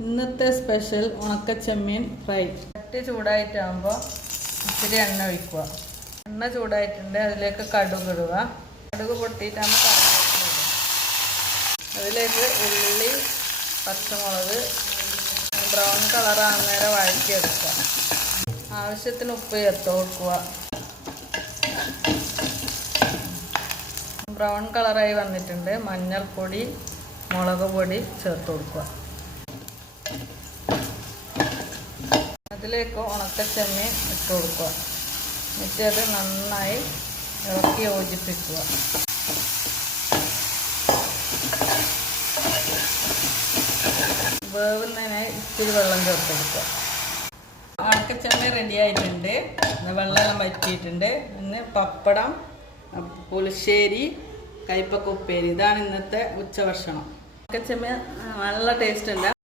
ഇന്നത്തെ special ഉണക്കച്ചെമ്മീൻ fry. ചട്ടി ചൂടായിട്ടാകുമ്പോൾ ഇച്ചിരി എണ്ണ ഒഴിക്കുക. എണ്ണ ചൂടായിട്ടുണ്ട്, അതിലേക്ക് കടുക് ഇടുക. കടുക് പൊട്ടിയിട്ടാകുമ്പോൾ കറിവേപ്പില ഇടുക. അതിലേക്ക് ഉള്ളി, പച്ചമുളക് ബ്രൗൺ കളറാകുന്നേരം വഴറ്റിയെടുക്കുക. ആവശ്യത്തിന് ഉപ്പ് ചേർത്ത് കൊടുക്കുക. ബ്രൗൺ കളറായി വന്നിട്ടുണ്ട്. മഞ്ഞൾപ്പൊടി, മുളക് പൊടി ചേർത്ത് കൊടുക്കുക. അതിലേക്ക് ഉണക്കച്ചെമ്മീൻ ഇട്ട് കൊടുക്കുക. എന്നിട്ട് അത് നന്നായി ഇളക്കി യോജിപ്പിക്കുക. വേവുന്നതിനായി ഇത്തിരി വെള്ളം ചേർത്ത് കൊടുക്കുക. ഉണക്കച്ചെമ്മീൻ റെഡി ആയിട്ടുണ്ട്. വെള്ളം വറ്റിയിട്ടുണ്ട്. ഇന്ന് പപ്പടം, പുളിശ്ശേരി, കൈപ്പക്ക ഉപ്പേരി. ഇതാണ് ഇന്നത്തെ ഉച്ചഭക്ഷണം. ഉണക്കച്ചെമ്മീൻ നല്ല ടേസ്റ്റ് ഉണ്ട്.